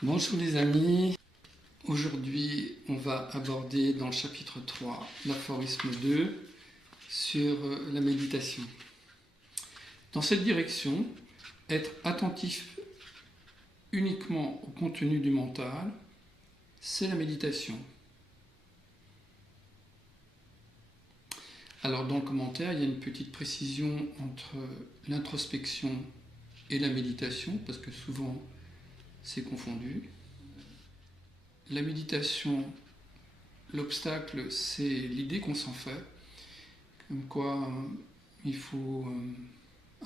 Bonjour les amis, aujourd'hui on va aborder dans le chapitre 3 l'aphorisme 2 sur la méditation. Dans cette direction, être attentif uniquement au contenu du mental, c'est la méditation. Alors dans le commentaire, il y a une petite précision entre l'introspection et la méditation, parce que souvent c'est confondu. La méditation, l'obstacle, c'est l'idée qu'on s'en fait, comme quoi il faut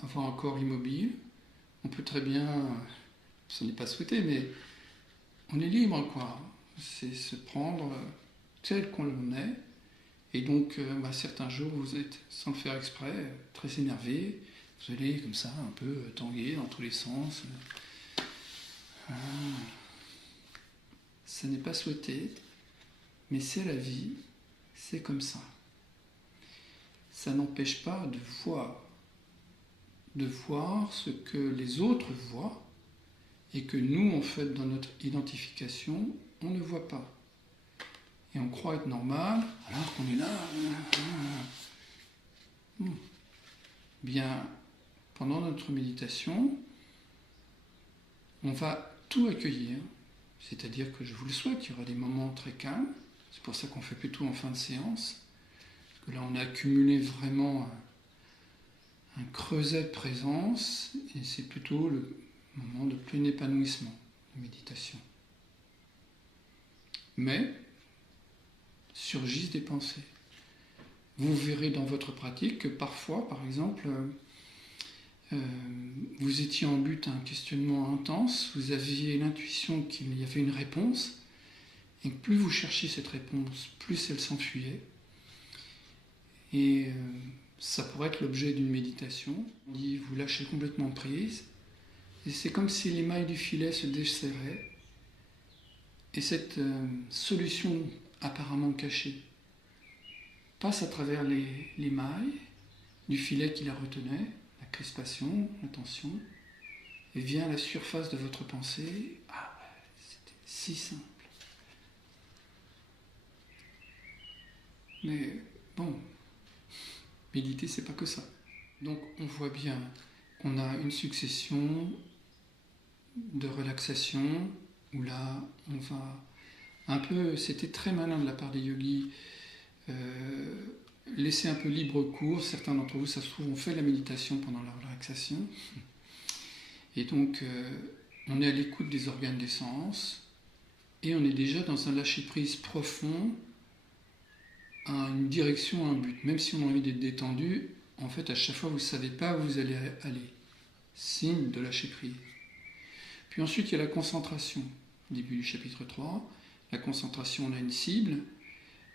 avoir un corps immobile. On peut très bien, ce n'est pas souhaité, mais on est libre, quoi. C'est se prendre tel qu'on est. Et donc, certains jours, vous êtes, sans le faire exprès, très énervé. Vous allez comme ça, un peu tanguer dans tous les sens. Ça n'est pas souhaité, mais c'est la vie, c'est comme ça. Ça n'empêche pas de voir ce que les autres voient et que nous, en fait, dans notre identification, on ne voit pas. Et on croit être normal, alors qu'on est là. Bien, pendant notre méditation, on va tout accueillir. C'est-à-dire que je vous le souhaite, il y aura des moments très calmes. C'est pour ça qu'on fait plutôt en fin de séance. Parce que là, on a accumulé vraiment un creuset de présence. Et c'est plutôt le moment de plein épanouissement, de méditation. Mais surgissent des pensées. Vous verrez dans votre pratique que parfois, par exemple, vous étiez en but à un questionnement intense, vous aviez l'intuition qu'il y avait une réponse, et que plus vous cherchiez cette réponse, plus elle s'enfuyait. Et ça pourrait être l'objet d'une méditation. On dit vous lâchez complètement prise, et c'est comme si les mailles du filet se desserraient, et cette solution apparemment cachée passe à travers les mailles du filet qui la retenait, la crispation, la tension, et vient à la surface de votre pensée. Ah, c'était si simple. Mais bon, méditer, c'est pas que ça. Donc on voit bien qu'on a une succession de relaxation où là, on va un peu, c'était très malin de la part des yogis, laisser un peu libre cours. Certains d'entre vous, ça se trouve, ont fait la méditation pendant la relaxation. Et donc, on est à l'écoute des organes des sens et on est déjà dans un lâcher-prise profond à une direction, à un but. Même si on a envie d'être détendu, en fait, à chaque fois, vous ne savez pas où vous allez aller. Signe de lâcher-prise. Puis ensuite, il y a la concentration. Début du chapitre 3. La concentration, on a une cible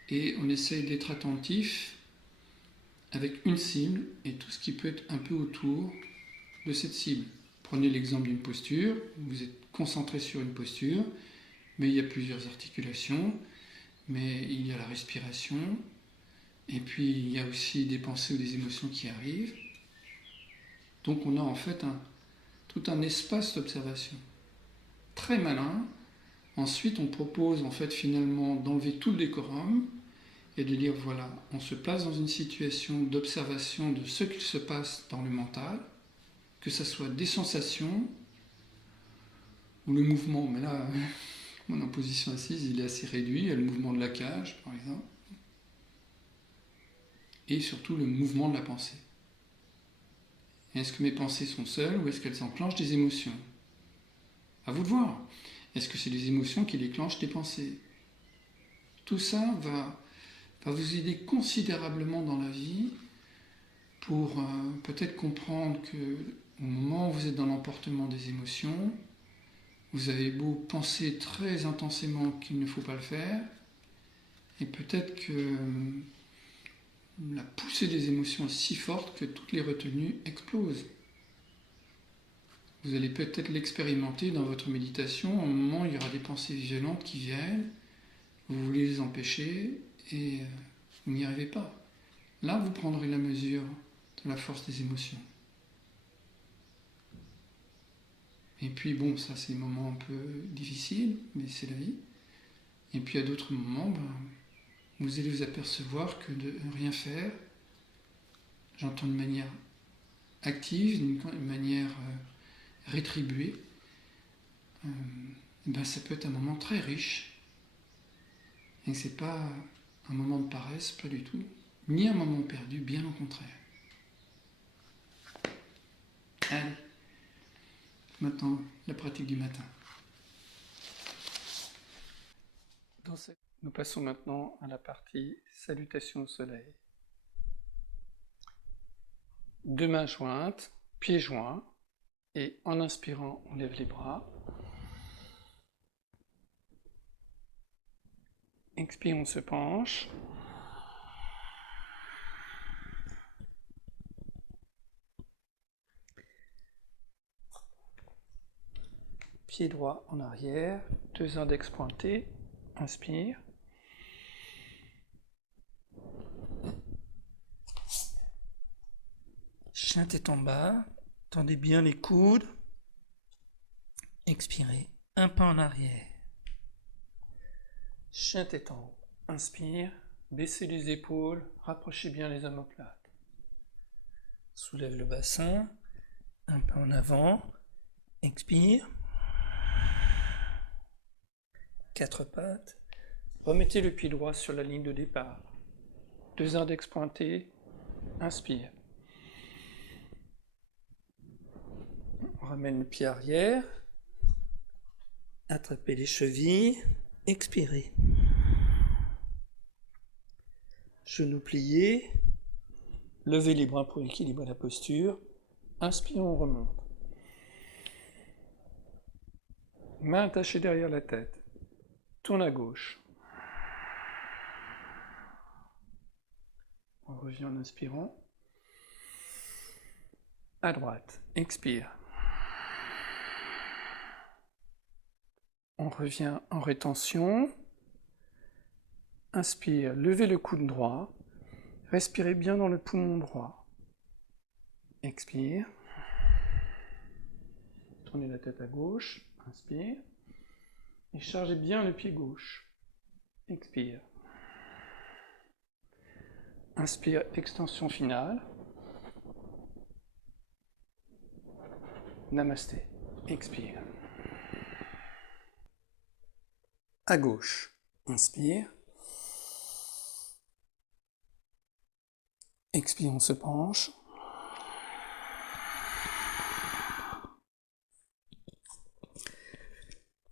et on essaye d'être attentif avec une cible et tout ce qui peut être un peu autour de cette cible. Prenez l'exemple d'une posture, vous êtes concentré sur une posture, mais il y a plusieurs articulations, mais il y a la respiration, et puis il y a aussi des pensées ou des émotions qui arrivent. Donc on a en fait tout un espace d'observation. Très malin. Ensuite on propose en fait finalement d'enlever tout le décorum, et de dire voilà, on se place dans une situation d'observation de ce qu'il se passe dans le mental, que ce soit des sensations ou le mouvement. Mais là, en position assise, il est assez réduit. Il y a le mouvement de la cage, par exemple, et surtout le mouvement de la pensée. Est-ce que mes pensées sont seules ou est-ce qu'elles enclenchent des émotions? À vous de voir. Est-ce que c'est des émotions qui déclenchent des pensées? Tout ça va vous aider considérablement dans la vie pour peut-être comprendre que au moment où vous êtes dans l'emportement des émotions, vous avez beau penser très intensément qu'il ne faut pas le faire, et peut-être que la poussée des émotions est si forte que toutes les retenues explosent. Vous allez peut-être l'expérimenter dans votre méditation. À un moment, il y aura des pensées violentes qui viennent, vous voulez les empêcher, et vous n'y arrivez pas. Là, vous prendrez la mesure de la force des émotions. Et puis bon, ça c'est des moments un peu difficiles, mais c'est la vie. Et puis à d'autres moments, vous allez vous apercevoir que de rien faire, j'entends de manière active, d'une manière rétribuée, ça peut être un moment très riche. Et que c'est pas un moment de paresse, pas du tout, ni un moment perdu, bien au contraire. Allez, maintenant la pratique du matin. Nous passons maintenant à la partie salutation au soleil. Deux mains jointes, pieds joints, et en inspirant, on lève les bras. Expire, on se penche. Pied droit en arrière, deux index pointés, inspire. Chien tête en bas, tendez bien les coudes. Expirez, un pas en arrière. Chien tête en haut, inspire, baissez les épaules, rapprochez bien les omoplates. Soulève le bassin, un pas en avant, expire. Quatre pattes, remettez le pied droit sur la ligne de départ. Deux index pointés, inspire. On ramène le pied arrière, attrapez les chevilles, expirez. Genoux pliés, levez les bras pour équilibrer la posture, inspire, on remonte. Main attachée derrière la tête, tourne à gauche. On revient en inspirant. À droite, expire. On revient en rétention. Inspire, levez le coude droit. Respirez bien dans le poumon droit. Expire. Tournez la tête à gauche. Inspire. Et chargez bien le pied gauche. Expire. Inspire, extension finale. Namasté. Expire. À gauche. Inspire. Expire, on se penche.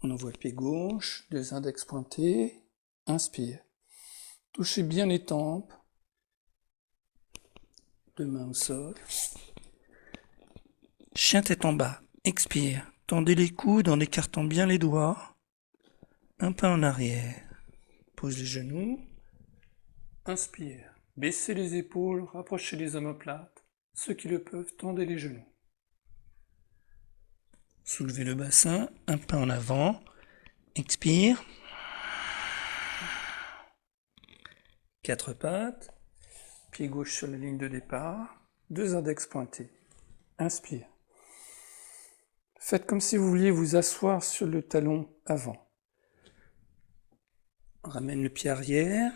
On envoie le pied gauche, deux index pointés. Inspire. Touchez bien les tempes. Deux mains au sol. Chien tête en bas. Expire. Tendez les coudes en écartant bien les doigts. Un pas en arrière. Pose les genoux. Inspire. Baissez les épaules, rapprochez les omoplates. Ceux qui le peuvent, tendez les genoux. Soulevez le bassin, un pas en avant. Expire. Quatre pattes. Pied gauche sur la ligne de départ. Deux index pointés. Inspire. Faites comme si vous vouliez vous asseoir sur le talon avant. Ramène le pied arrière.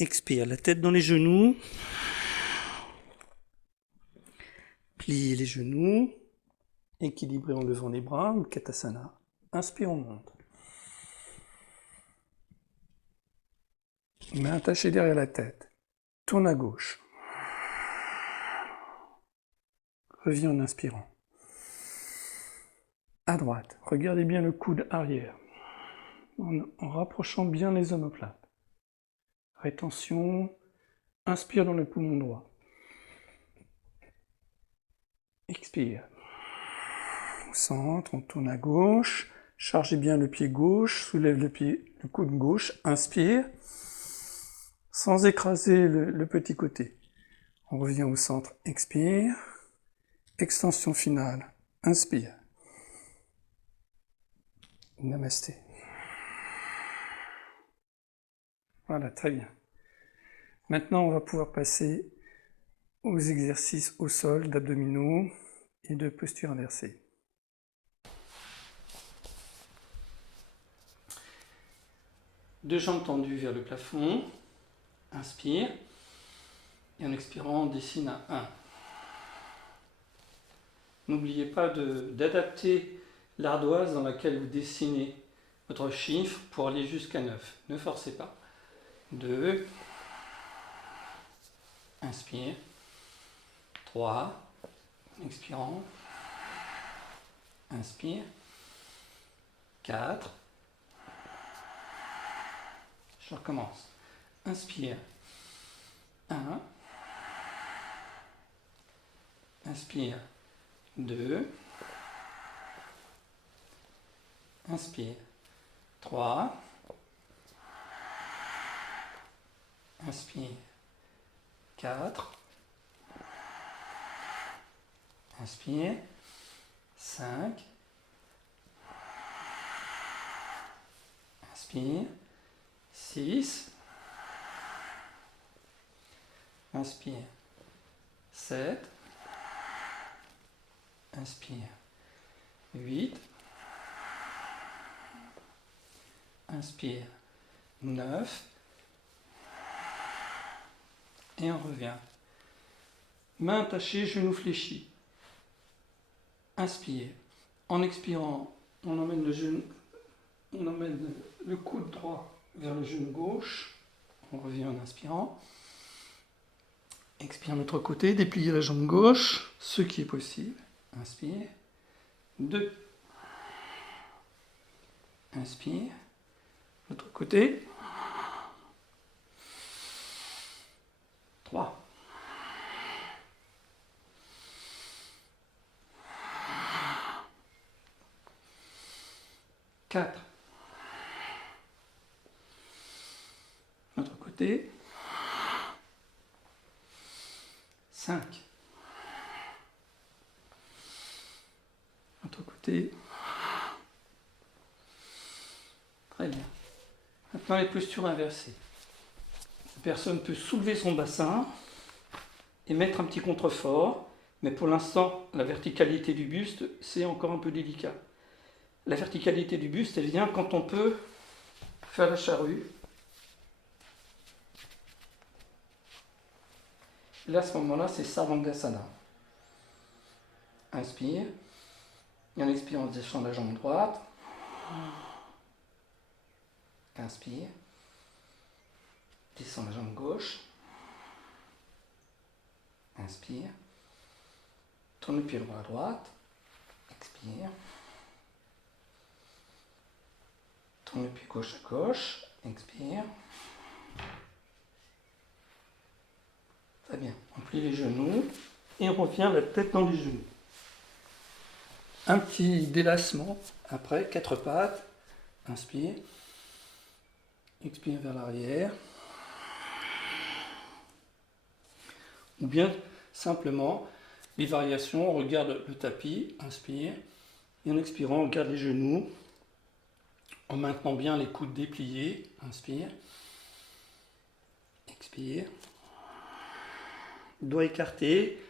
Expire, la tête dans les genoux. Pliez les genoux. Équilibrez en levant les bras, Utkatasana. Inspire, on monte. Main attachée derrière la tête. Tourne à gauche. Reviens en inspirant. À droite, regardez bien le coude arrière, en rapprochant bien les omoplates. Rétention, inspire dans le poumon droit. Expire. Au centre, on tourne à gauche, chargez bien le pied gauche, soulève le coude gauche, inspire, sans écraser le petit côté. On revient au centre, expire, extension finale, inspire. Namasté. Voilà, très bien. Maintenant, on va pouvoir passer aux exercices au sol d'abdominaux et de posture inversée. Deux jambes tendues vers le plafond. Inspire. Et en expirant, on dessine un 1. N'oubliez pas d'adapter l'ardoise dans laquelle vous dessinez votre chiffre pour aller jusqu'à 9. Ne forcez pas. 2. Inspire. 3. Expirant. Inspire. 4. Je recommence. Inspire. 1. Inspire. 2. Inspire. 3. Inspire. 4. Inspire. 5. Inspire. 6. Inspire. 7. Inspire. 8. Inspire. 9. Et on revient. Main attachée, genou fléchi. Inspire. En expirant, on emmène le coude droit vers le genou gauche. On revient en inspirant. Expire de l'autre côté, dépliez la jambe gauche, ce qui est possible. Inspire. 2. Inspire. L'autre côté. 3. 4. L'autre côté. 5. L'autre côté. Très bien. Maintenant les postures inversées. La personne peut soulever son bassin et mettre un petit contrefort, mais pour l'instant, la verticalité du buste, c'est encore un peu délicat. La verticalité du buste, elle vient quand on peut faire la charrue. Et là, à ce moment-là, c'est Sarvangasana. Inspire. Et en expirant, on descend la jambe droite. Inspire. Descend la jambe gauche. Inspire. Tourne le pied droit à droite. Expire. Tourne le pied gauche à gauche. Expire. Très bien. On plie les genoux et on revient la tête dans les genoux. Un petit délassement. Après, 4 pattes. Inspire. Expire vers l'arrière. Ou bien simplement les variations, on regarde le tapis, inspire, et en expirant, on garde les genoux, en maintenant bien les coudes dépliés, inspire, expire, doigts écartés,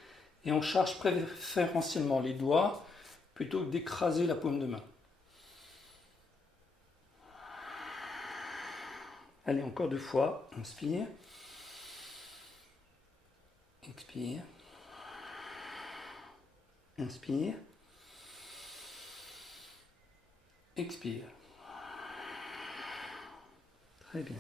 et on charge préférentiellement les doigts plutôt que d'écraser la paume de main. Allez, encore 2 fois, inspire, expire, inspire, expire. Très bien.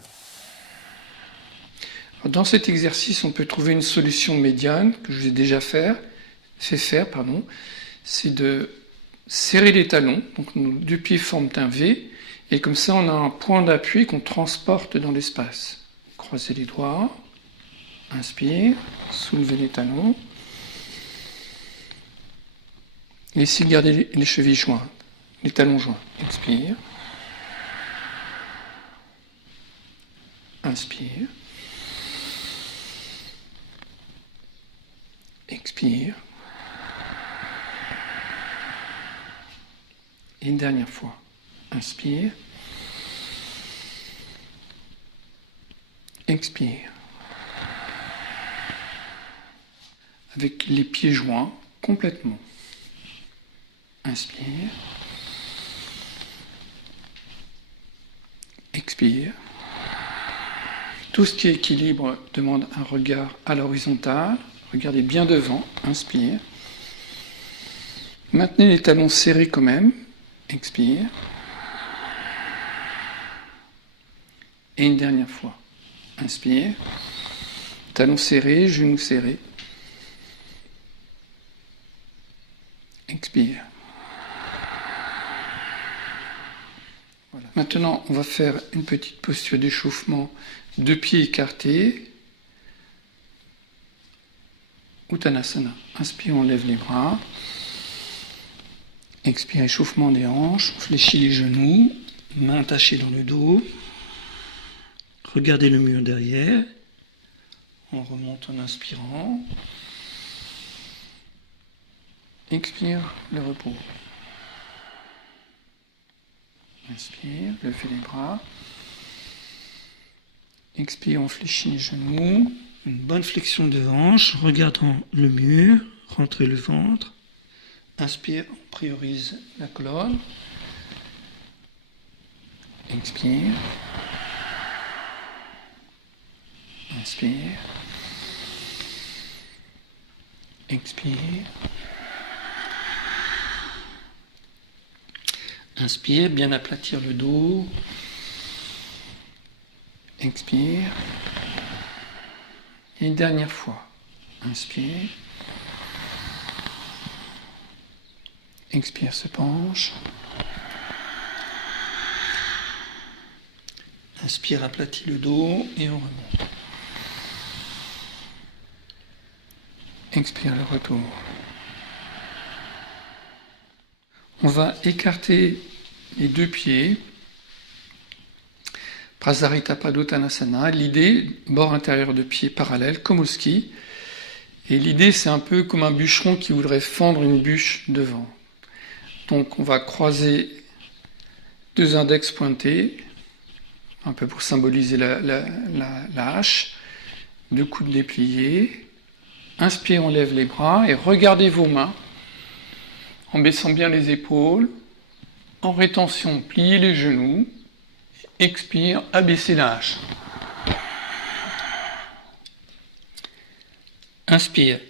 Alors, dans cet exercice, on peut trouver une solution médiane que je vous ai déjà fait faire, c'est de serrer les talons, donc nos 2 pieds forment un V, et comme ça on a un point d'appui qu'on transporte dans l'espace. Croisez les doigts, inspire, soulevez les talons, laissez garder les chevilles jointes, les talons joints, expire, inspire, expire, et une dernière fois, inspire, expire, avec les pieds joints complètement, inspire, expire, Tout ce qui est équilibre demande un regard à l'horizontale. Regardez bien devant, inspire. Maintenez les talons serrés quand même, expire. Et une dernière fois, inspire. Talons serrés, genoux serrés. Expire. Voilà. Maintenant, on va faire une petite posture d'échauffement, deux pieds écartés. Uttanasana. Inspire, on lève les bras. Expire, échauffement des hanches. On fléchit les genoux. Mains attachées dans le dos. Regardez le mur derrière. On remonte en inspirant. Expire, le repos. Inspire, levez les bras. Expire, on fléchit les genoux. Une bonne flexion de hanche, regardant le mur, rentrez le ventre. Inspire, on priorise la colonne. Expire. Inspire. Expire. Inspire, bien aplatir le dos. Expire. Et une dernière fois. Inspire. Expire, se penche. Inspire, aplatit le dos et on remonte. Expire, le retour. On va écarter les deux pieds. Prasarita Padottanasana. L'idée, bord intérieur de pied parallèle, comme au ski. Et l'idée, c'est un peu comme un bûcheron qui voudrait fendre une bûche devant. Donc, on va croiser deux index pointés, un peu pour symboliser la hache. Deux coudes dépliés. Inspire, on lève les bras et regardez vos mains en baissant bien les épaules. En rétention, pliez les genoux. Expire, abaissez la hache. Inspire,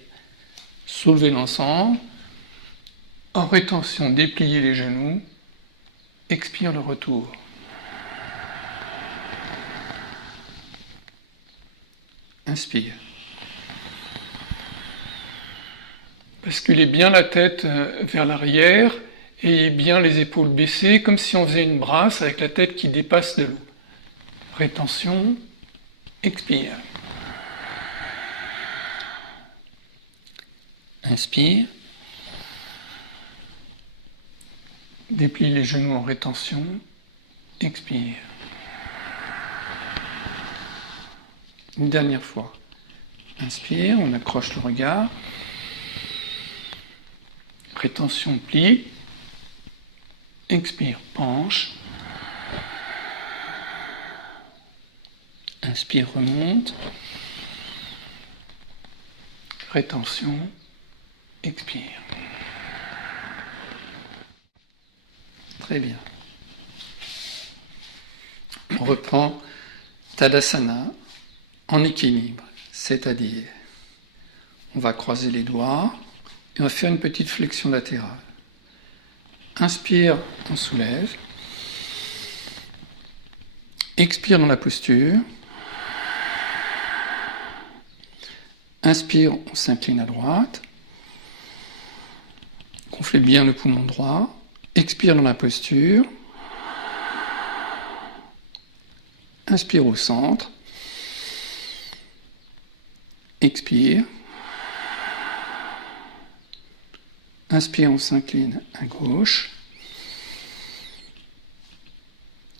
soulevez l'ensemble. En rétention, dépliez les genoux. Expire, le retour. Inspire. Basculez bien la tête vers l'arrière et bien les épaules baissées, comme si on faisait une brasse avec la tête qui dépasse de l'eau. Rétention, expire. Inspire. Déplie les genoux en rétention, expire. Une dernière fois. Inspire, on accroche le regard. Rétention, plie. Expire, penche. Inspire, remonte. Rétention, expire. Très bien. On reprend Tadasana en équilibre, c'est-à-dire on va croiser les doigts et on va faire une petite flexion latérale. Inspire, on soulève. Expire dans la posture. Inspire, on s'incline à droite. Gonflez bien le poumon droit. Expire dans la posture. Inspire au centre. Expire. Inspire, on s'incline à gauche.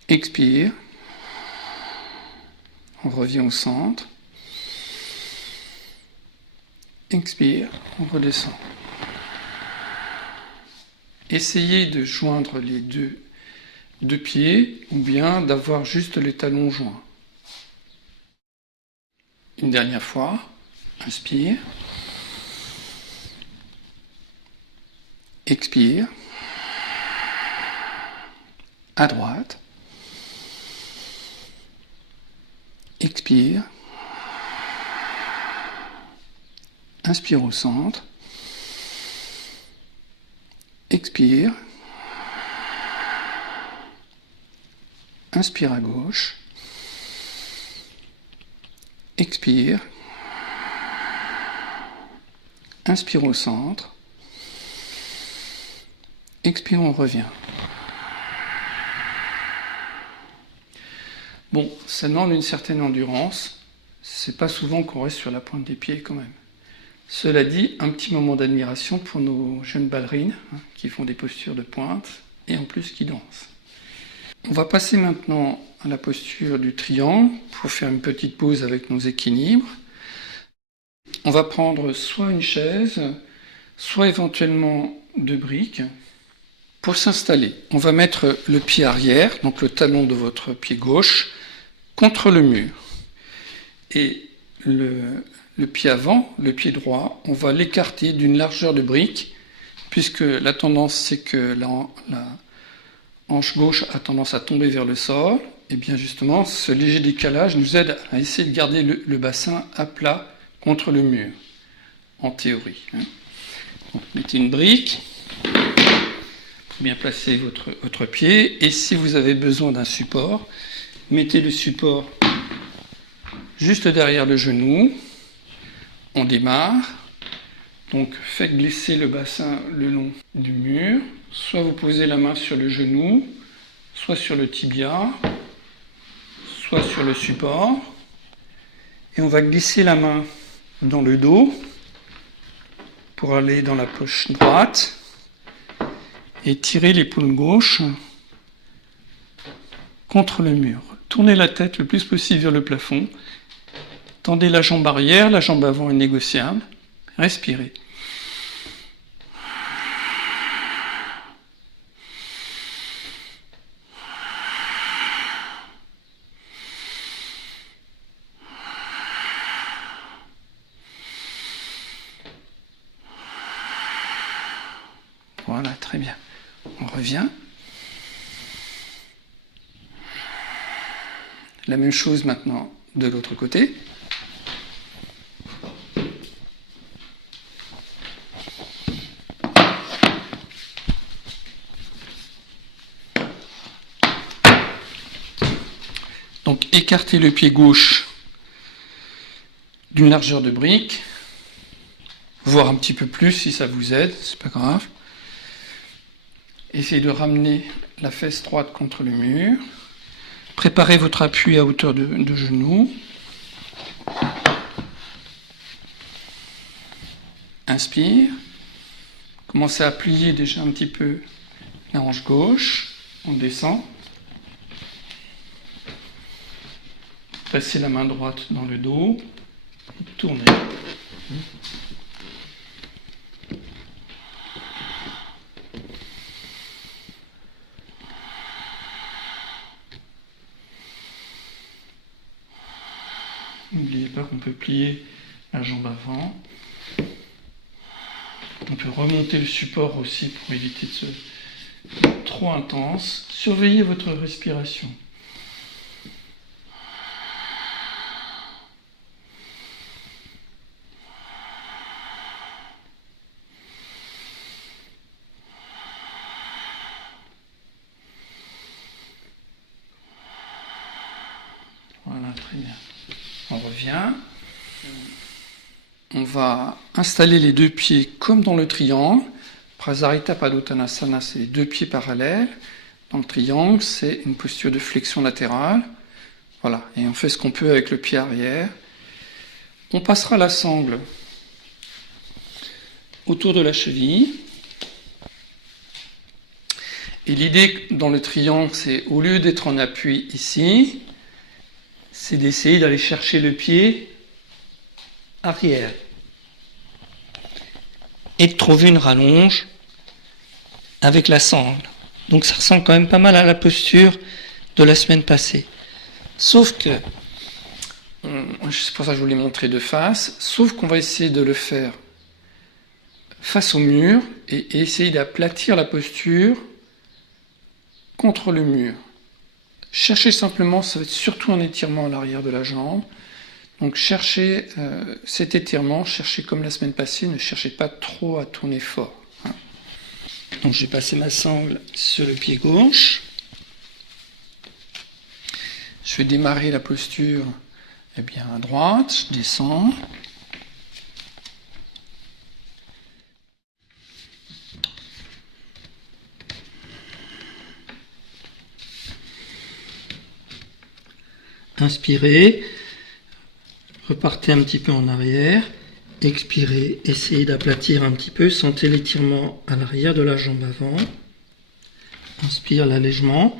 Expire. On revient au centre. Expire, on redescend. Essayez de joindre les deux pieds ou bien d'avoir juste les talons joints. Une dernière fois, inspire. Expire. À droite. expire, inspire au centre, expire, inspire à gauche, expire, inspire au centre, expire, on revient. Bon, ça demande une certaine endurance, c'est pas souvent qu'on reste sur la pointe des pieds quand même. Cela dit, un petit moment d'admiration pour nos jeunes ballerines qui font des postures de pointe et en plus qui dansent. On va passer maintenant à la posture du triangle pour faire une petite pause avec nos équilibres. On va prendre soit une chaise, soit éventuellement deux briques. Pour s'installer, on va mettre le pied arrière, donc le talon de votre pied gauche, contre le mur. Et le pied avant, le pied droit, on va l'écarter d'une largeur de brique, puisque la tendance c'est que la hanche gauche a tendance à tomber vers le sol. Et bien justement, ce léger décalage nous aide à essayer de garder le bassin à plat contre le mur, en théorie. Donc, mettez une brique pour bien placer votre pied. Et si vous avez besoin d'un support, mettez le support juste derrière le genou. On démarre. Donc faites glisser le bassin le long du mur. Soit vous posez la main sur le genou, soit sur le tibia, soit sur le support. Et on va glisser la main dans le dos pour aller dans la poche droite et tirer l'épaule gauche contre le mur. Tournez la tête le plus possible vers le plafond. Tendez la jambe arrière, la jambe avant est négociable. Respirez. Voilà, très bien. On revient. La même chose maintenant de l'autre côté. Donc écartez le pied gauche d'une largeur de brique, voire un petit peu plus si ça vous aide, c'est pas grave. Essayez de ramener la fesse droite contre le mur. Préparez votre appui à hauteur de genou. Inspire. Commencez à plier déjà un petit peu la hanche gauche. On descend. Passez la main droite dans le dos. Et tournez. N'oubliez pas qu'on peut plier la jambe avant. On peut remonter le support aussi pour éviter de se trop intense. Surveillez votre respiration. Voilà, très bien. On revient. On va installer les deux pieds comme dans le triangle. Prasarita Padottanasana, c'est les deux pieds parallèles. Dans le triangle, c'est une posture de flexion latérale. Voilà, et on fait ce qu'on peut avec le pied arrière. On passera la sangle autour de la cheville. Et l'idée dans le triangle, c'est au lieu d'être en appui ici, c'est d'essayer d'aller chercher le pied arrière et de trouver une rallonge avec la sangle. Donc ça ressemble quand même pas mal à la posture de la semaine passée. Sauf que, c'est pour ça que je vous l'ai montré de face, sauf qu'on va essayer de le faire face au mur et essayer d'aplatir la posture contre le mur. Cherchez simplement, ça va être surtout un étirement à l'arrière de la jambe. Donc cherchez cet étirement, cherchez comme la semaine passée, ne cherchez pas trop à tourner fort. Hein. Donc j'ai passé ma sangle sur le pied gauche. Je vais démarrer la posture bien à droite, je descends. Inspirez, repartez un petit peu en arrière, expirez, essayez d'aplatir un petit peu, sentez l'étirement à l'arrière de la jambe avant. Inspire l'allègement,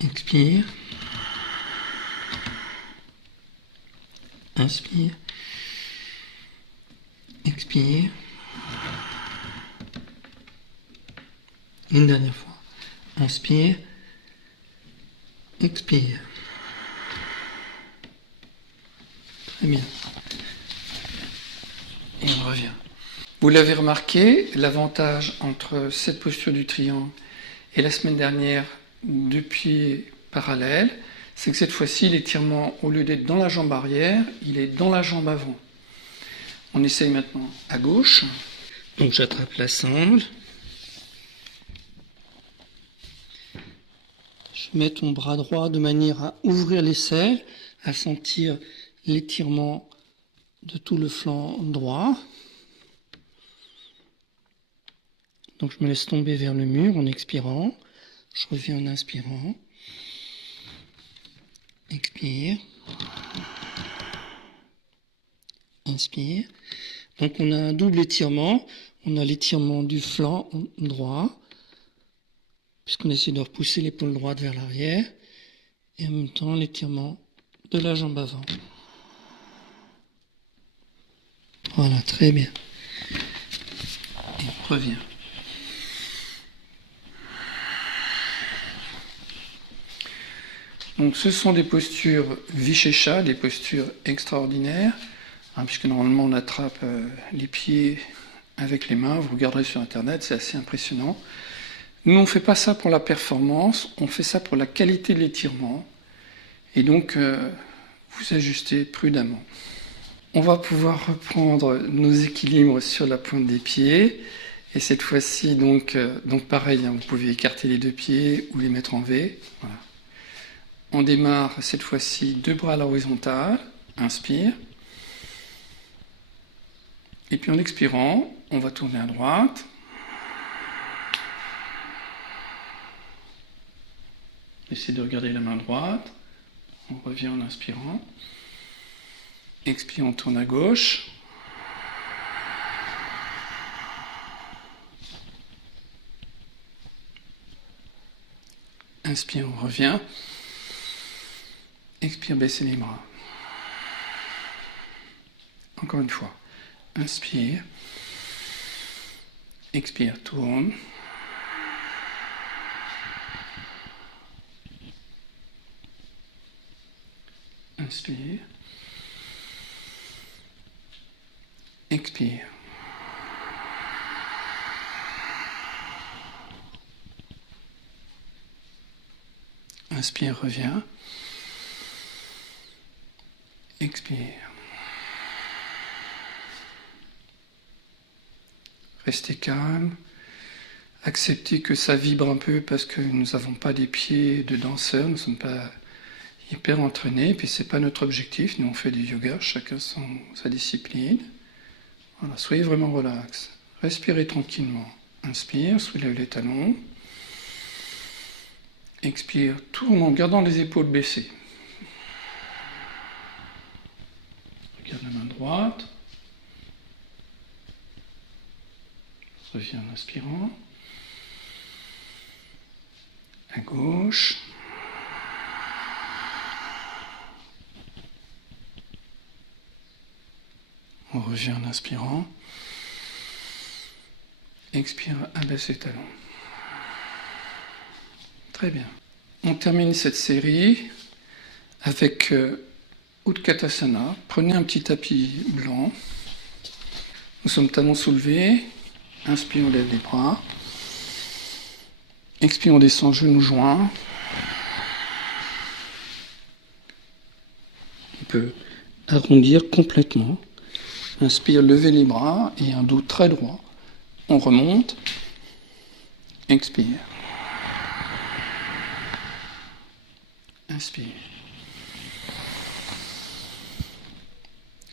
expire, inspire, expire, une dernière fois, inspire, expire. Très bien. Et on revient. Vous l'avez remarqué, l'avantage entre cette posture du triangle et la semaine dernière du pied parallèle, c'est que cette fois-ci, l'étirement, au lieu d'être dans la jambe arrière, il est dans la jambe avant. On essaye maintenant à gauche. Donc j'attrape la sangle. Je mets mon bras droit de manière à ouvrir l'aisselle, à sentir l'étirement de tout le flanc droit. Donc je me laisse tomber vers le mur en expirant. Je reviens en inspirant. Expire. Inspire. Donc on a un double étirement. On a l'étirement du flanc droit, puisqu'on essaie de repousser l'épaule droite vers l'arrière, et en même temps l'étirement de la jambe avant. Voilà, très bien. Et on revient. Donc ce sont des postures Vishécha, des postures extraordinaires, puisque normalement on attrape les pieds avec les mains, vous regarderez sur internet, c'est assez impressionnant. Nous on ne fait pas ça pour la performance, on fait ça pour la qualité de l'étirement, et donc vous ajustez prudemment. On va pouvoir reprendre nos équilibres sur la pointe des pieds, et cette fois-ci donc pareil, vous pouvez écarter les deux pieds ou les mettre en V. Voilà. On démarre cette fois-ci deux bras à l'horizontale, inspire. Et puis en expirant, on va tourner à droite. Essayez de regarder la main droite. On revient en inspirant. Expire, on tourne à gauche. Inspire, on revient. Expire, baissez les bras. Encore une fois. Inspire. Expire, tourne. Inspire. Expire. Inspire, reviens. Expire. Restez calme. Acceptez que ça vibre un peu parce que nous n'avons pas des pieds de danseurs, nous ne sommes pas hyper entraînés, et puis c'est pas notre objectif, nous on fait du yoga, chacun sa discipline. Voilà, soyez vraiment relax. Respirez tranquillement. Inspire, soulève les talons. Expire, tourne en gardant les épaules baissées. Regarde la main droite. Reviens en inspirant. À gauche. On revient en inspirant. Expire, abaisse les talons. Très bien. On termine cette série avec Utkatasana. Prenez un petit tapis blanc. Nous sommes talons soulevés. Inspire, on lève les bras. Expire, on descend genoux joints. peu. Arrondir complètement. Inspire, levez les bras et un dos très droit. On remonte. Expire. Inspire.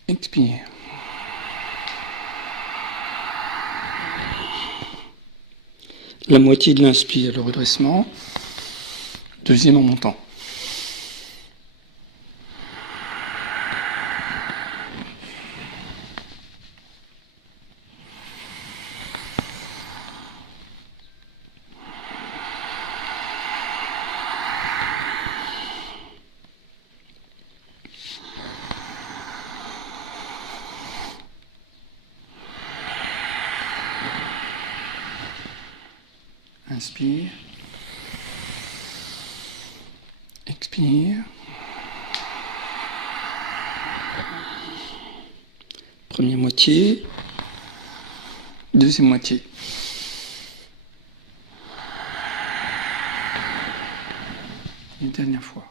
Expire. La moitié de l'inspire, le redressement. Deuxième en montant. Inspire. Expire. Première moitié. Deuxième moitié. Une dernière fois.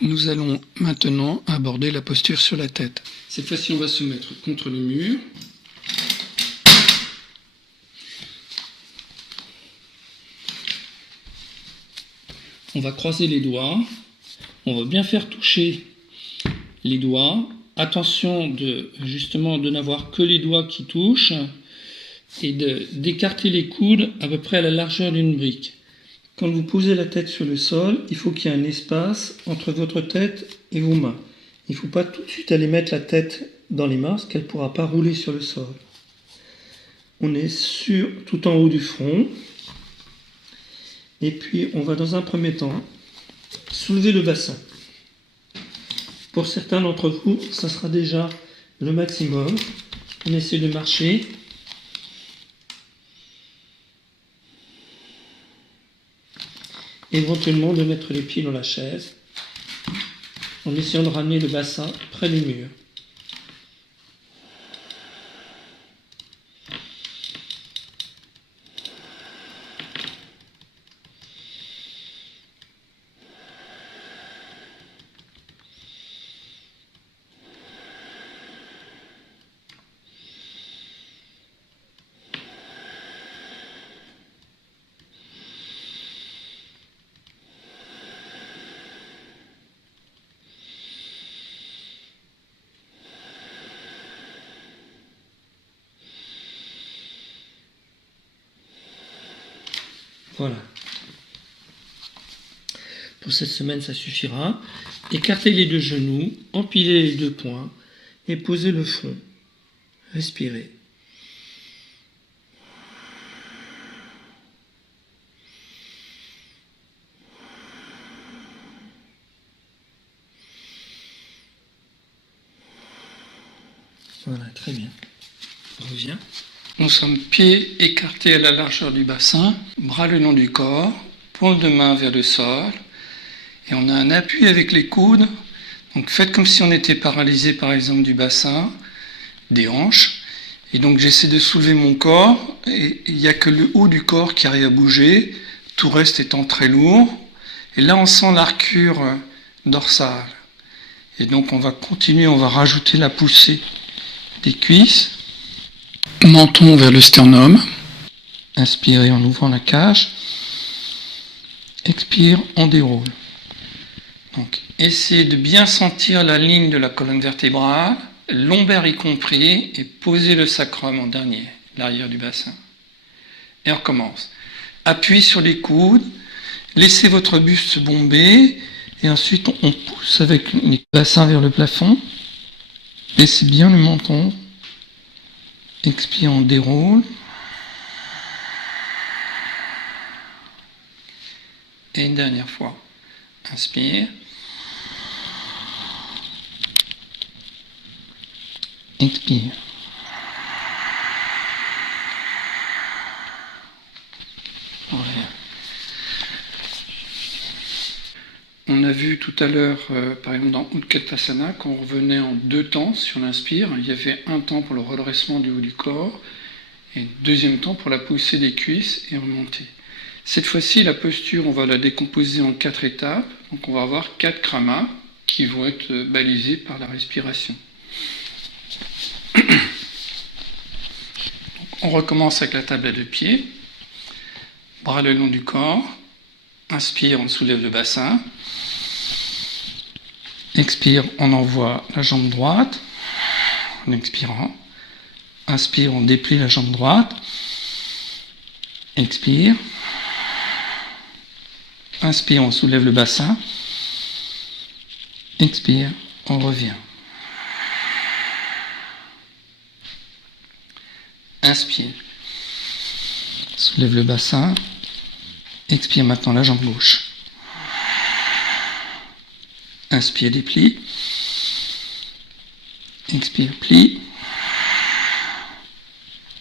Nous allons maintenant aborder la posture sur la tête. Cette fois-ci, on va se mettre contre le mur. On va croiser les doigts. On va bien faire toucher les doigts. Attention de n'avoir que les doigts qui touchent et d'écarter les coudes à peu près à la largeur d'une brique. Quand vous posez la tête sur le sol, il faut qu'il y ait un espace entre votre tête et vos mains. Il ne faut pas tout de suite aller mettre la tête dans les mains parce qu'elle ne pourra pas rouler sur le sol. On est tout en haut du front. Et puis on va dans un premier temps soulever le bassin. Pour certains d'entre vous, ça sera déjà le maximum. On essaie de marcher. Éventuellement de mettre les pieds dans la chaise en essayant de ramener le bassin près du mur. Voilà. Pour cette semaine, ça suffira. Écartez les deux genoux, empilez les deux poings et posez le front. Respirez. Voilà, très bien. On revient. Nous sommes pieds écartés à la largeur du bassin, bras le long du corps, paume de main vers le sol, et on a un appui avec les coudes. Donc faites comme si on était paralysé par exemple du bassin, des hanches, et donc j'essaie de soulever mon corps, et il n'y a que le haut du corps qui arrive à bouger, tout reste étant très lourd, et là on sent l'arcure dorsale. Et donc on va continuer, on va rajouter la poussée des cuisses. Menton vers le sternum. Inspirez en ouvrant la cage. Expire, on déroule. Donc, essayez de bien sentir la ligne de la colonne vertébrale, lombaire y compris, et posez le sacrum en dernier, l'arrière du bassin. Et on recommence. Appuyez sur les coudes, laissez votre buste se bomber, et ensuite on pousse avec les bassins vers le plafond. Laissez bien le menton. Expire, on déroule. Et une dernière fois. Inspire. Expire. On on a vu tout à l'heure, par exemple dans Utkatasana, qu'on revenait en 2 temps si on inspire. Il y avait un temps pour le redressement du haut du corps et un deuxième temps pour la poussée des cuisses et remonter. Cette fois-ci, la posture, on va la décomposer en 4 étapes. Donc on va avoir 4 kramas qui vont être balisés par la respiration. Donc, on recommence avec la table à 2 pieds. Bras le long du corps. Inspire, on soulève le bassin. Expire, on envoie la jambe droite en expirant. Inspire, on déplie la jambe droite. Expire. Inspire, on soulève le bassin. Expire, on revient. Inspire. Soulève le bassin. Expire maintenant la jambe gauche. Inspire, déplie. Expire, plie.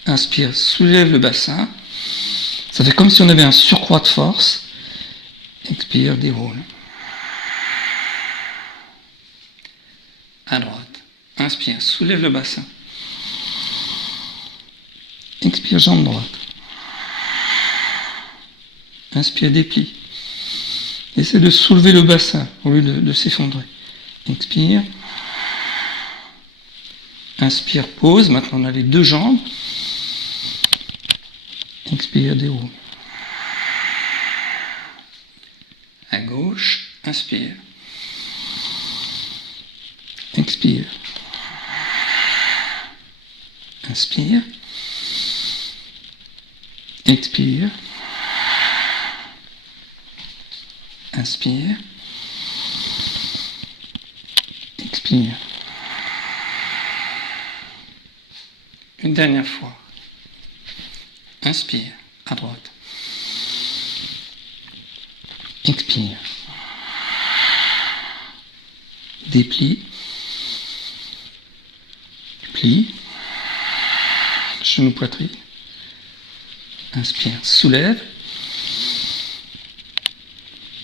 Inspire, soulève le bassin. Ça fait comme si on avait un surcroît de force. Expire, déroule. À droite. Inspire, soulève le bassin. Expire, jambe droite. Inspire, déplie. Essaie de soulever le bassin au lieu de s'effondrer. Expire. Inspire, pause. Maintenant, on a les 2 jambes. Expire, déroule. À gauche, inspire. Expire. Inspire. Expire. Inspire. Expire. Une dernière fois. Inspire, à droite. Expire. Déplie. Plie. Genou poitrine. Inspire, soulève.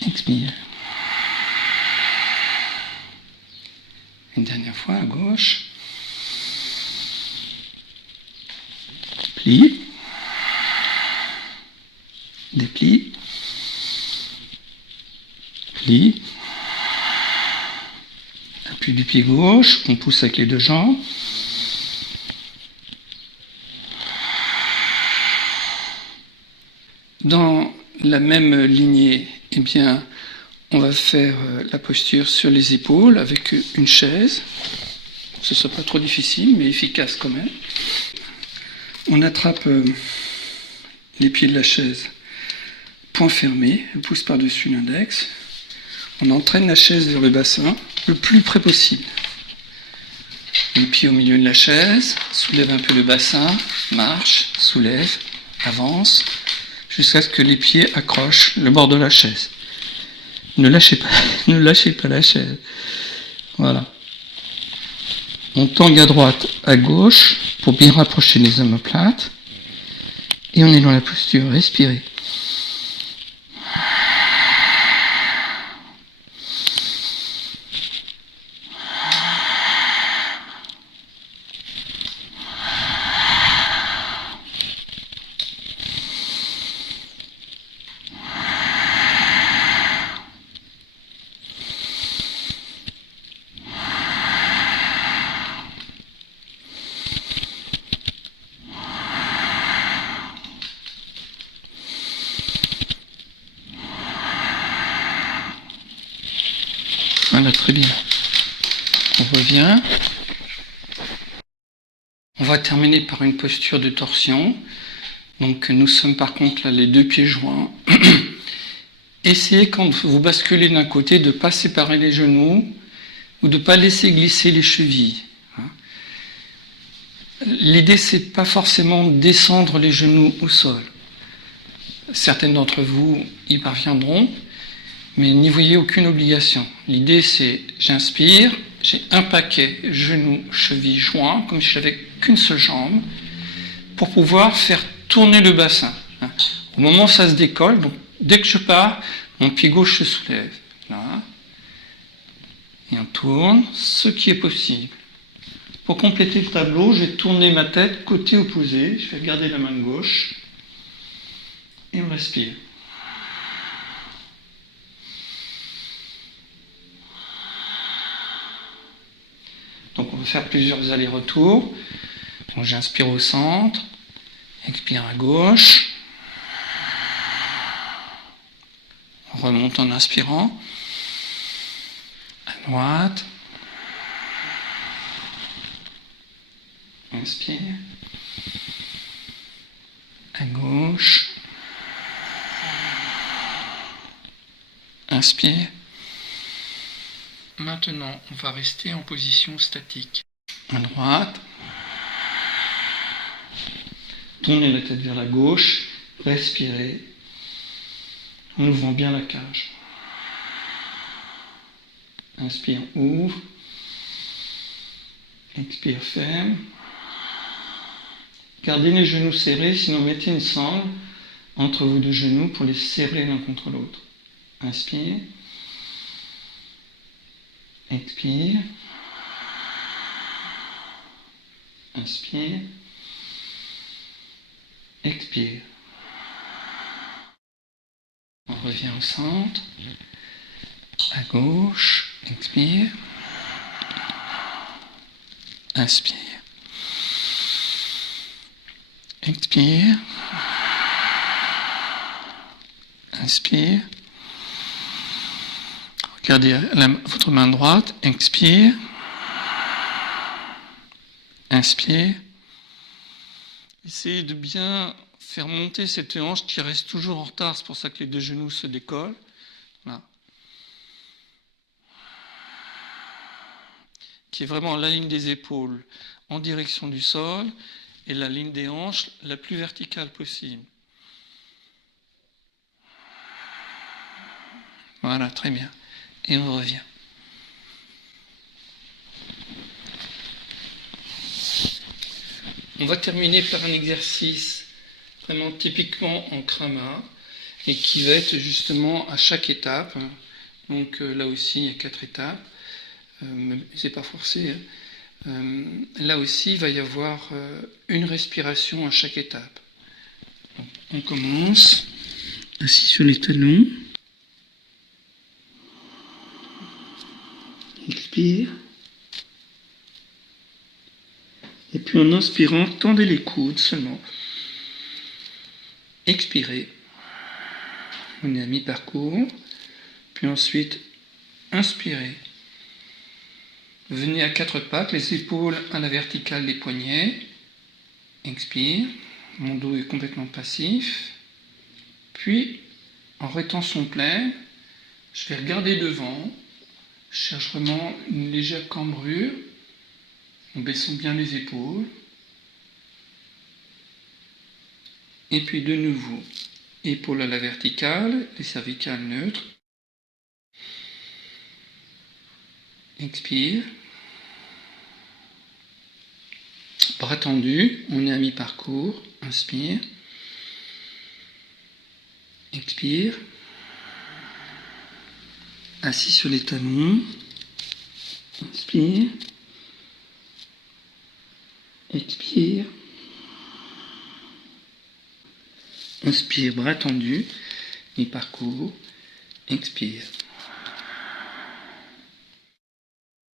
Expire. Une dernière fois à gauche. Plie. Déplie. Plie. Appui du pied gauche, on pousse avec les 2 jambes. Dans la même lignée, eh bien, on va faire la posture sur les épaules avec une chaise. Ce ne sera pas trop difficile, mais efficace quand même. On attrape les pieds de la chaise, poing fermé, on pousse par-dessus l'index. On entraîne la chaise vers le bassin le plus près possible. Les pieds au milieu de la chaise, soulève un peu le bassin, marche, soulève, avance, jusqu'à ce que les pieds accrochent le bord de la chaise. Ne lâchez pas la chaise. Voilà. On tangue à droite, à gauche, pour bien rapprocher les omoplates. Et on est dans la posture, respirez. Voilà, très bien. On revient. On va terminer par une posture de torsion. Donc nous sommes par contre là les 2 pieds joints. Essayez quand vous basculez d'un côté de ne pas séparer les genoux ou de ne pas laisser glisser les chevilles. L'idée c'est pas forcément descendre les genoux au sol. Certaines d'entre vous y parviendront, mais n'y voyez aucune obligation. L'idée c'est j'inspire, j'ai un paquet genoux, chevilles, joints, comme si j'avais qu'une seule jambe, pour pouvoir faire tourner le bassin. Au moment où ça se décolle, donc dès que je pars, mon pied gauche se soulève. Là. Et on tourne ce qui est possible. Pour compléter le tableau, je vais tourner ma tête côté opposé. Je vais garder la main gauche. Et on respire. Donc on va faire plusieurs allers-retours. Donc j'inspire au centre, expire à gauche, on remonte en inspirant, à droite, inspire, à gauche, inspire. Maintenant, on va rester en position statique. À droite, tournez la tête vers la gauche, respirez, en ouvrant bien la cage. Inspire, ouvre, expire, ferme. Gardez les genoux serrés, sinon mettez une sangle entre vos deux genoux pour les serrer l'un contre l'autre. Inspire. Expire. Inspire. Expire. On revient au centre. À gauche. Expire. Inspire. Expire. Inspire. Regardez votre main droite. Expire. Inspire. Essayez de bien faire monter cette hanche qui reste toujours en retard. C'est pour ça que les deux genoux se décollent. Voilà. Qui est vraiment la ligne des épaules en direction du sol et la ligne des hanches la plus verticale possible. Voilà, très bien. Et on revient. On va terminer par un exercice vraiment typiquement en krama et qui va être justement à chaque étape. Donc là aussi, il y a 4 étapes. Mais c'est pas forcé. Là aussi, il va y avoir une respiration à chaque étape. Donc, on commence assis sur les talons. Expire. Et puis en inspirant, tendez les coudes seulement. Expirez. On est à mi-parcours. Puis ensuite, inspirez. Venez à 4 pattes, les épaules à la verticale des poignets. Expire. Mon dos est complètement passif. Puis, en rétention pleine, je vais regarder devant. Je cherche vraiment une légère cambrure. En baissant bien les épaules. Et puis de nouveau, épaules à la verticale, les cervicales neutres. Expire. Bras tendus, on est à mi-parcours. Inspire. Expire. Assis sur les talons. Inspire. Expire. Inspire, bras tendus. Mi-parcours. Expire.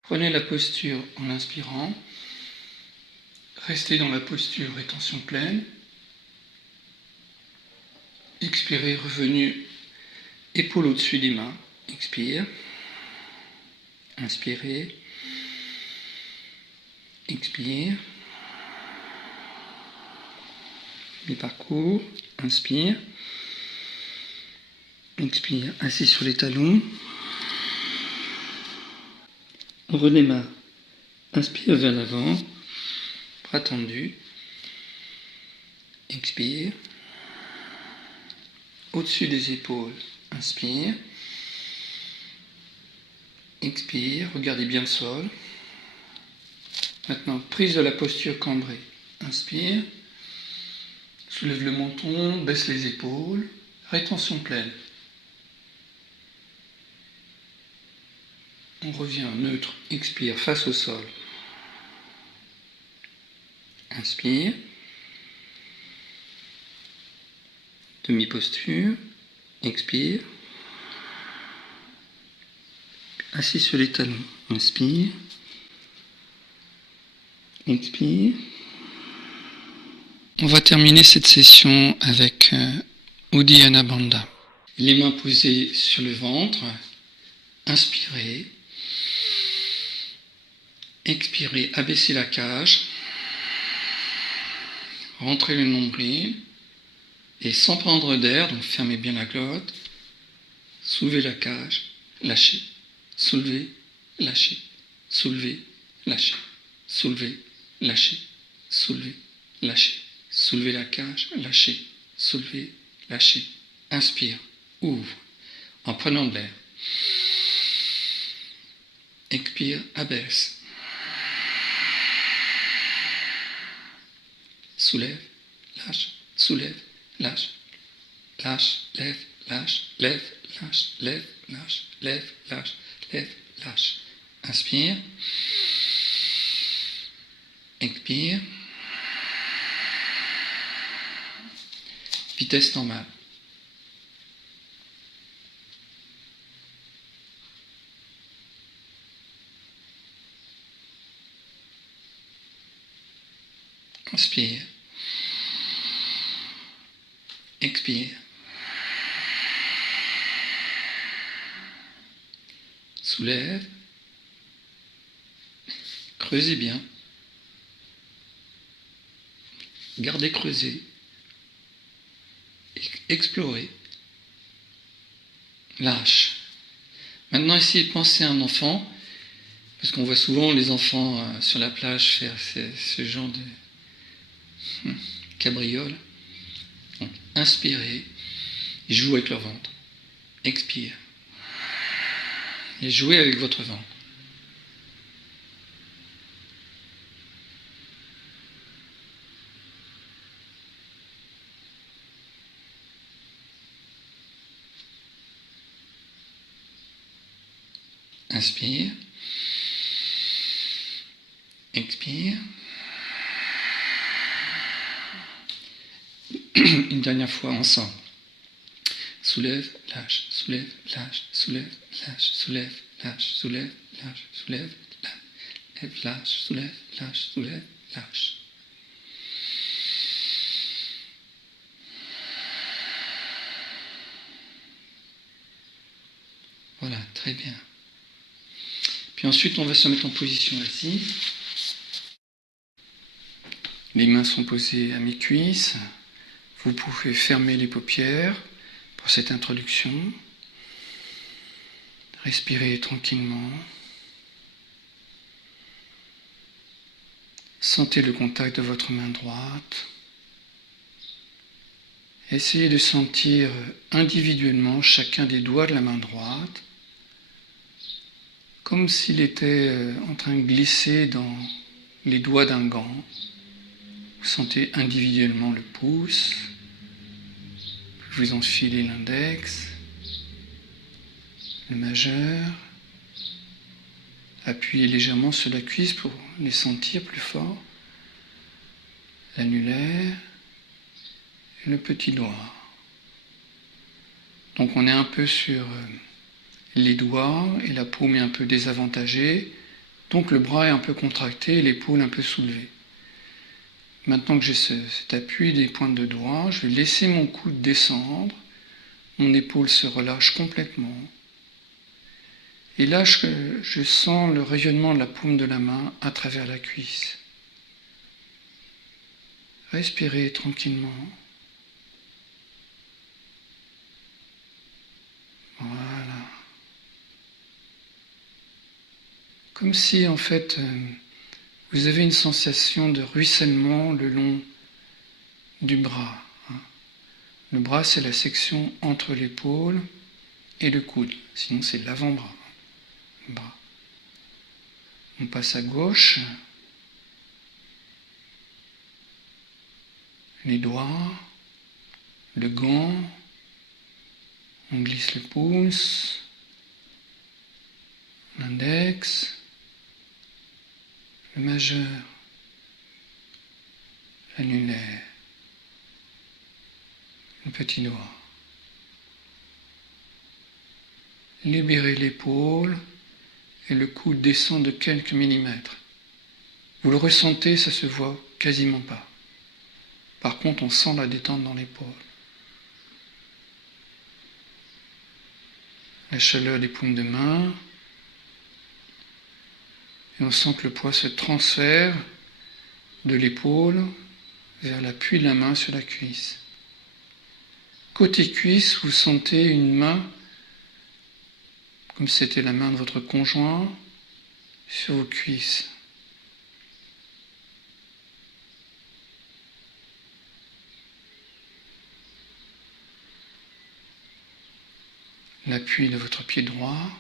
Prenez la posture en inspirant. Restez dans la posture rétention pleine. Expirez, revenu, épaule au-dessus des mains. Expire. Inspirez. Expire. Mi-parcours. Inspire. Expire. Assis sur les talons. On redémarre. Inspire vers l'avant. Bras tendus. Expire. Au-dessus des épaules. Inspire. Expire. Regardez bien le sol. Maintenant, prise de la posture cambrée. Inspire. Soulève le menton, baisse les épaules. Rétention pleine. On On revient neutre, expire face au sol. Inspire. Demi-posture. Expire. Assis sur les talons. Inspire. Expire. On va terminer cette session avec Uddiyana Bandha. Les mains posées sur le ventre. Inspirez. Expirez, abaissez la cage. Rentrez le nombril. Et sans prendre d'air, donc fermez bien la glotte. Soulevez la cage. Lâchez. Soulevez. Lâchez. Soulevez. Lâchez. Soulevez. Lâchez. Soulevez. Lâchez. Soulevez la cage. Lâchez. Soulevez. Lâchez. Inspire. Ouvre. En prenant de l'air. Expire. Abaisse. Soulève. Lâche. Soulève. Lâche. Lâche. Lève. Lâche. Lève. Lâche. Lève. Lâche. Lève. Lâche. Lève. Lâche. Inspire. Expire. Vitesse normale. Inspire. Expire. Soulève. Creusez bien. Gardez creusé. Explorez. Lâche. Maintenant, essayez de penser à un enfant, parce qu'on voit souvent les enfants sur la plage faire ce genre de cabriole. Donc, inspirez et jouez avec leur ventre. Expire. Et jouez avec votre ventre. Inspire. Expire. Une dernière fois ensemble. Soulève, lâche, soulève, lâche, soulève, lâche, soulève, lâche, soulève, lâche, soulève, lâche, lâche, soulève, lâche, soulève, lâche. Voilà, très bien. Puis ensuite, on va se mettre en position assise. Les mains sont posées à mi-cuisses. Vous pouvez fermer les paupières pour cette introduction. Respirez tranquillement. Sentez le contact de votre main droite. Essayez de sentir individuellement chacun des doigts de la main droite, comme s'il était en train de glisser dans les doigts d'un gant. Vous sentez individuellement le pouce, vous enfilez l'index, le majeur, appuyez légèrement sur la cuisse pour les sentir plus fort, l'annulaire et le petit doigt. Donc on est un peu sur les doigts et la paume est un peu désavantagée, donc le bras est un peu contracté et l'épaule un peu soulevée. Maintenant que j'ai cet appui des pointes de doigts, je vais laisser mon coude descendre, mon épaule se relâche complètement. Et là, je sens le rayonnement de la paume de la main à travers la cuisse. Respirez tranquillement. Voilà. Comme si, en fait, vous avez une sensation de ruissellement le long du bras. Le bras, c'est la section entre l'épaule et le coude. Sinon, c'est l'avant-bras. Le bras. On passe à gauche. Les doigts, le gant. On glisse le pouce. l'index, le majeur, l'annulaire, le petit doigt. Libérez l'épaule et le coude descend de quelques millimètres. Vous le ressentez, ça se voit quasiment pas. Par contre, on sent la détente dans l'épaule. La chaleur des paumes de main. Et on sent que le poids se transfère de l'épaule vers l'appui de la main sur la cuisse. Côté cuisse, vous sentez une main, comme si c'était la main de votre conjoint, sur vos cuisses. L'appui de votre pied droit.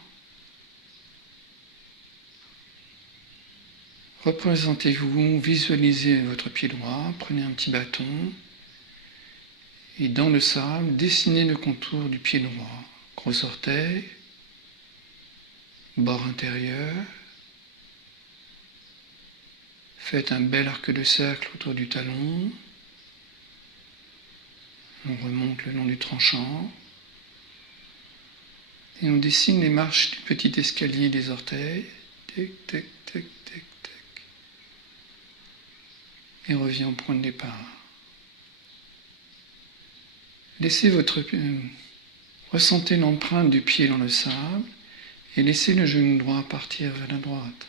Représentez-vous, visualisez votre pied droit, prenez un petit bâton et dans le sable, dessinez le contour du pied droit. Gros orteil, bord intérieur. Faites un bel arc de cercle autour du talon. On remonte le long du tranchant. Et on dessine les marches du petit escalier des orteils. Tic, tic, tic, tic, tic. Et revient au point de départ. Ressentez l'empreinte du pied dans le sable et laissez le genou droit partir vers la droite.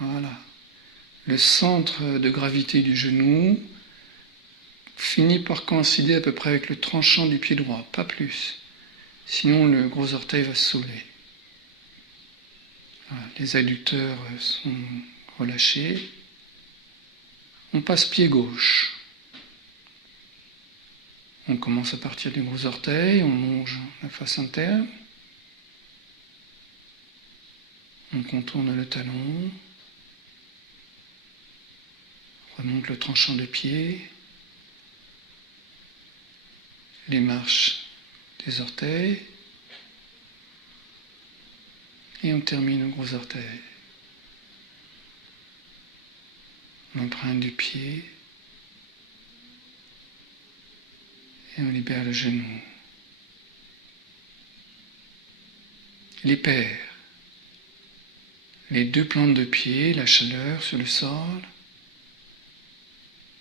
Voilà. Le centre de gravité du genou finit par coïncider à peu près avec le tranchant du pied droit, pas plus. Sinon, le gros orteil va se sauler. Voilà. Les adducteurs sont relâchés. On passe pied gauche. On commence à partir du gros orteil, on longe la face interne. On contourne le talon. Remonte le tranchant de pied. Les marches des orteils. Et on termine au gros orteil. L'empreinte du pied. Et on libère le genou. Les paires. Les deux plantes de pied, la chaleur sur le sol,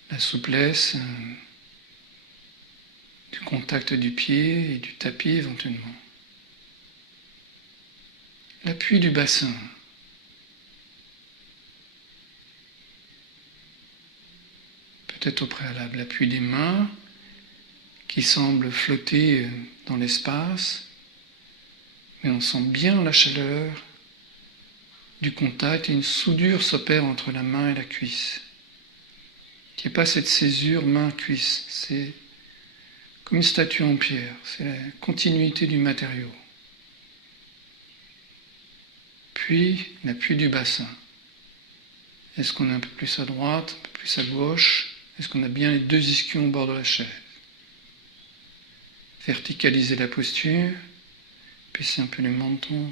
la souplesse du contact du pied et du tapis éventuellement. L'appui du bassin. Peut-être au préalable, l'appui des mains qui semble flotter dans l'espace, mais on sent bien la chaleur du contact et une soudure s'opère entre la main et la cuisse. Il n'y a pas cette césure main-cuisse, c'est comme une statue en pierre, c'est la continuité du matériau. Puis l'appui du bassin. Est-ce qu'on est un peu plus à droite, un peu plus à gauche? Est-ce qu'on a bien les deux ischions au bord de la chaise? Verticalisez la posture, baissez un peu le menton,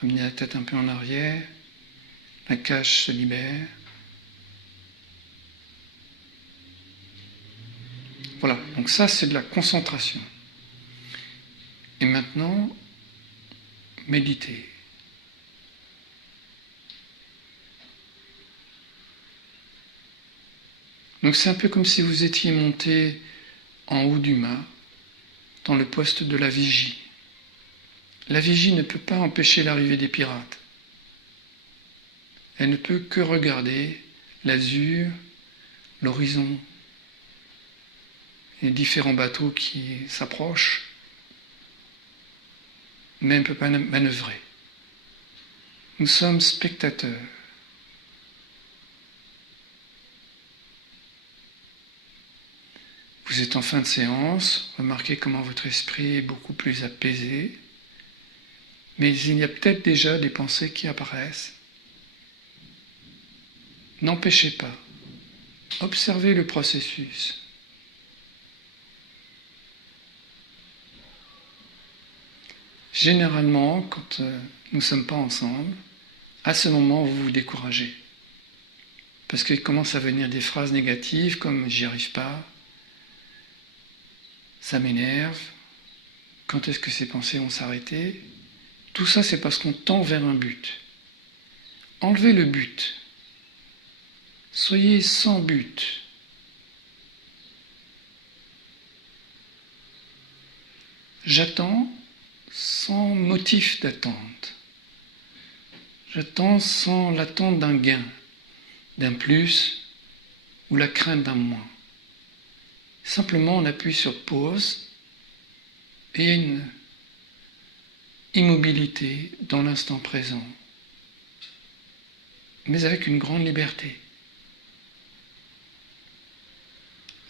ramenez la tête un peu en arrière, la cage se libère. Voilà, donc ça c'est de la concentration. Et maintenant, méditez. Donc c'est un peu comme si vous étiez monté en haut du mât, dans le poste de la vigie. La vigie ne peut pas empêcher l'arrivée des pirates. Elle ne peut que regarder l'azur, l'horizon, les différents bateaux qui s'approchent, mais elle ne peut pas manœuvrer. Nous sommes spectateurs. Vous êtes en fin de séance, remarquez comment votre esprit est beaucoup plus apaisé, mais il y a peut-être déjà des pensées qui apparaissent. N'empêchez pas, observez le processus. généralement, quand nous ne sommes pas ensemble, à ce moment, vous vous découragez. Parce qu'il commence à venir des phrases négatives comme « j'y arrive pas »,« ça m'énerve »,« quand est-ce que ces pensées vont s'arrêter ?» Tout ça, c'est parce qu'on tend vers un but. Enlevez le but. Soyez sans but. J'attends sans motif d'attente. J'attends sans l'attente d'un gain, d'un plus ou la crainte d'un moins. Simplement, on appuie sur pause et il y a une immobilité dans l'instant présent, mais avec une grande liberté.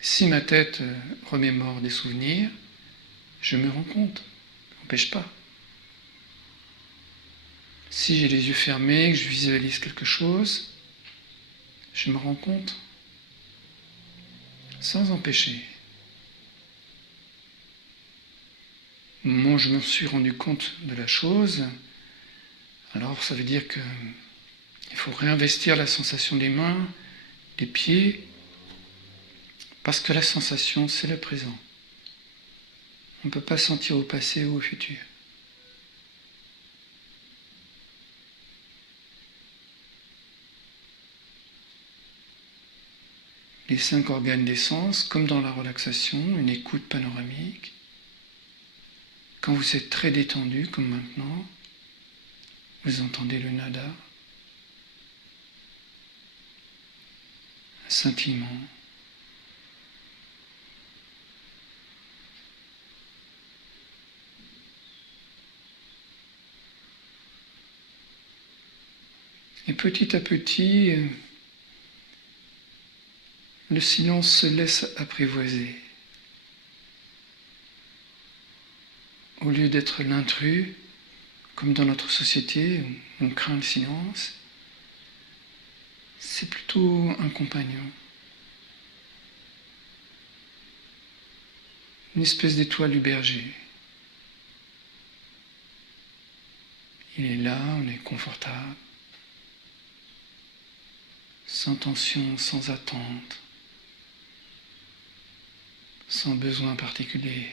Si ma tête remémore des souvenirs, je me rends compte, ça n'empêche pas. Si j'ai les yeux fermés, que je visualise quelque chose, je me rends compte, sans empêcher. Au moment où je me suis rendu compte de la chose, alors ça veut dire qu'il faut réinvestir la sensation des mains, des pieds, parce que la sensation, c'est le présent. On ne peut pas sentir au passé ou au futur. Les 5 organes des sens, comme dans la relaxation, une écoute panoramique. Quand vous êtes très détendu, comme maintenant, vous entendez le nada, un scintillement. Et petit à petit, le silence se laisse apprivoiser. Au lieu d'être l'intrus, comme dans notre société, où on craint le silence, c'est plutôt un compagnon. Une espèce d'étoile du berger. Il est là, on est confortable, sans tension, sans attente, sans besoin particulier.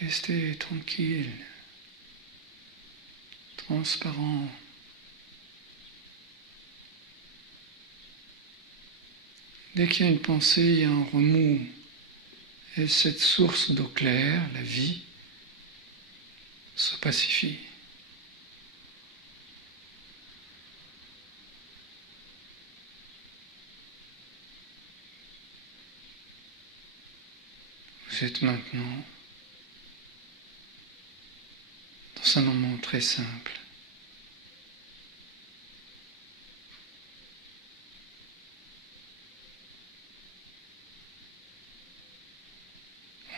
Restez tranquille, transparent. Dès qu'il y a une pensée, il y a un remous. Et cette source d'eau claire, la vie, se pacifie. Vous êtes maintenant dans un moment très simple.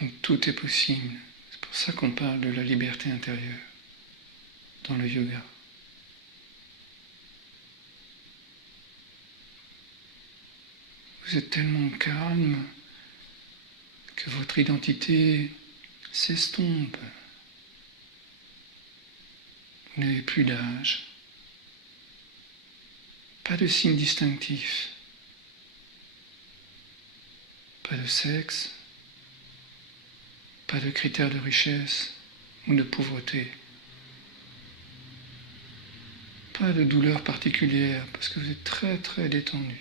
Où tout est possible. C'est pour ça qu'on parle de la liberté intérieure dans le yoga. Vous êtes tellement calme que votre identité s'estompe. Vous n'avez plus d'âge, pas de signe distinctif, pas de sexe, pas de critères de richesse ou de pauvreté, pas de douleur particulière parce que vous êtes très très détendu.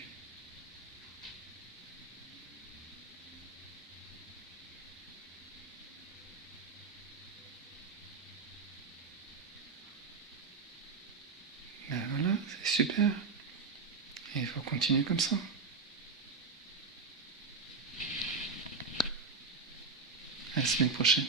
Ben voilà, c'est super. Et il faut continuer comme ça. À la semaine prochaine.